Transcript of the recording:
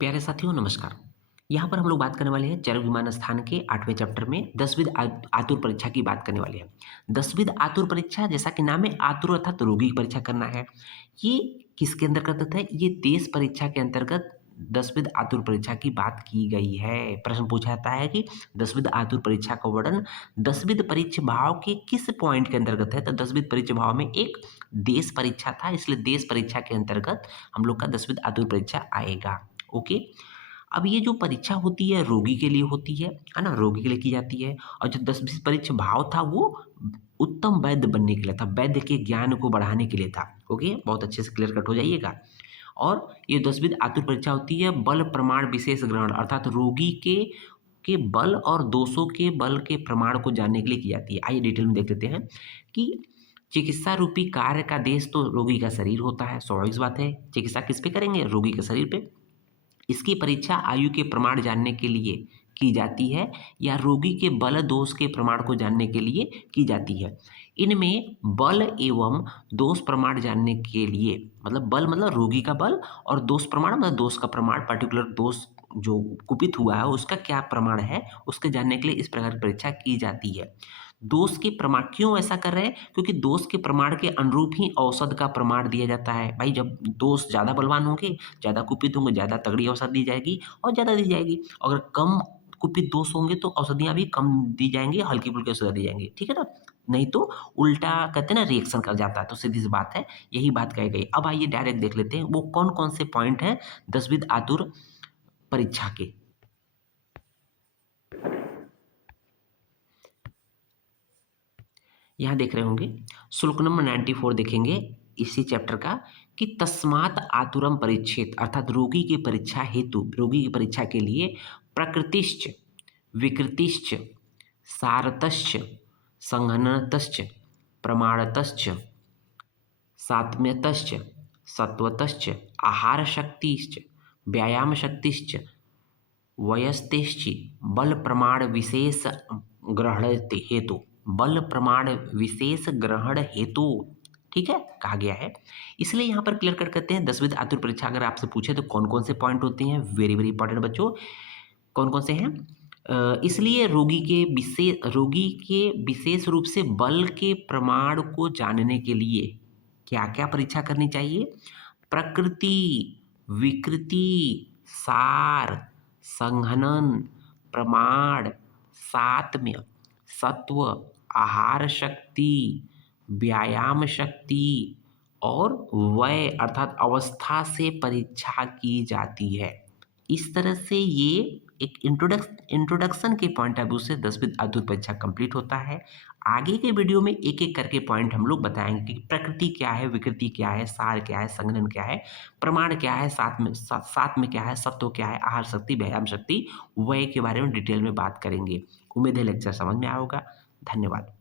प्यारे साथियों नमस्कार। यहाँ पर हम लोग बात करने वाले हैं चरक विमान स्थान के 8वें चैप्टर में 10वीं आतुर परीक्षा की बात करने वाले हैं। 10वीं आतुर परीक्षा जैसा कि नाम है आतुर अर्थात रोगी की परीक्षा करना है। ये किसके अंतर्गत आता है? ये देश परीक्षा के अंतर्गत 10वीं आतुर परीक्षा की बात की गई है। प्रश्न पूछा जाता है कि 10वीं आतुर परीक्षा का वर्णन 10वीं परीक्षा भाव के किस पॉइंट के अंतर्गत है? तो 10वीं परीक्षा भाव में एक देश परीक्षा था, इसलिए देश परीक्षा के अंतर्गत हम लोग का 10वीं आतुर परीक्षा आएगा। ओके। अब ये जो परीक्षा होती है रोगी के लिए होती है ना, रोगी के लिए की जाती है। और जो 10वीं परीक्षा भाव था वो उत्तम वैद्य बनने के लिए था, वैद्य के ज्ञान को बढ़ाने के लिए था। ओके, बहुत अच्छे से क्लियर कट हो जाइएगा। और ये 10वीं आतुर परीक्षा होती है बल प्रमाण विशेष ग्रहण अर्थात रोगी के बल और दोषों के बल के प्रमाण को जानने के लिए की जाती है। आइए डिटेल में देख लेते हैं कि चिकित्सा रूपी कार्य का देश तो रोगी का शरीर होता है, स्वाभाविक बात है। चिकित्सा किस पे करेंगे? रोगी के शरीर पे। इसकी परीक्षा आयु के प्रमाण जानने के लिए की जाती है या रोगी के बल दोष के प्रमाण को जानने के लिए की जाती है। इनमें बल एवं दोष प्रमाण जानने के लिए मतलब बल मतलब रोगी का बल और दोष प्रमाण मतलब दोष का प्रमाण, पर्टिकुलर दोष जो कुपित हुआ है उसका क्या प्रमाण है उसके जानने के लिए इस प्रकार की परीक्षा की जाती है। दोष के प्रमाण क्यों ऐसा कर रहे हैं? क्योंकि दोष के प्रमाण के अनुरूप ही औषध का प्रमाण दिया जाता है। भाई जब दोष ज़्यादा बलवान होंगे, ज़्यादा कुपित होंगे, ज़्यादा तगड़ी औषध दी जाएगी और ज़्यादा दी जाएगी। अगर कम कुपित दोष होंगे तो औषधियाँ भी कम दी जाएँगी, हल्की-फुल्की औषधियाँ दी जाएँगी, ठीक है ना? नहीं तो उल्टा कहते हैं ना रिएक्शन कर जाता है, तो सीधी-सी बात है, यही बात कही गई। अब आइए डायरेक्ट देख लेते हैं वो कौन-कौन से पॉइंट हैं 10वीं आतुर परीक्षा के। यहाँ देख रहे होंगे शुल्क नंबर 94 देखेंगे इसी चैप्टर का कि तस्मात् आतुरम परीक्षेत अर्थात रोगी की परीक्षा हेतु रोगी की परीक्षा के लिए प्रकृतिश्च विकृतिश्च सारतश्च संघनतश्च प्रमाणतश्च सात्म्यतश्च सत्वतश्च आहार शक्तिश्च व्यायाम शक्तिश्च वयस्तेश्चि बल प्रमाण विशेष ग्रहण हेतु बल प्रमाण विशेष ग्रहण हेतु ठीक है कहा गया है। इसलिए यहाँ पर क्लियर कट करते हैं 10वीं आतुर परीक्षा अगर आपसे पूछे तो कौन कौन से पॉइंट होते हैं, वेरी वेरी इंपॉर्टेंट बच्चों, कौन कौन से हैं। इसलिए रोगी के विशेष रूप से बल के प्रमाण को जानने के लिए क्या क्या परीक्षा करनी चाहिए? प्रकृति, विकृति, सार, संघनन, प्रमाण, सात्म्य, सत्व, आहार शक्ति, व्यायाम शक्ति और वय अर्थात अवस्था से परीक्षा की जाती है। इस तरह से ये एक इंट्रोडक्शन के पॉइंट ऑफ व्यू से 10वीं आतुर परीक्षा कंप्लीट होता है। आगे के वीडियो में एक एक करके पॉइंट हम लोग बताएंगे कि प्रकृति क्या है, विकृति क्या है, सार क्या है, संघनन क्या है, प्रमाण क्या है, साथ में क्या है, सत्व क्या है, आहार शक्ति, व्यायाम शक्ति, वय के बारे में डिटेल में बात करेंगे। उम्मीद है लेक्चर समझ में आया होगा। धन्यवाद।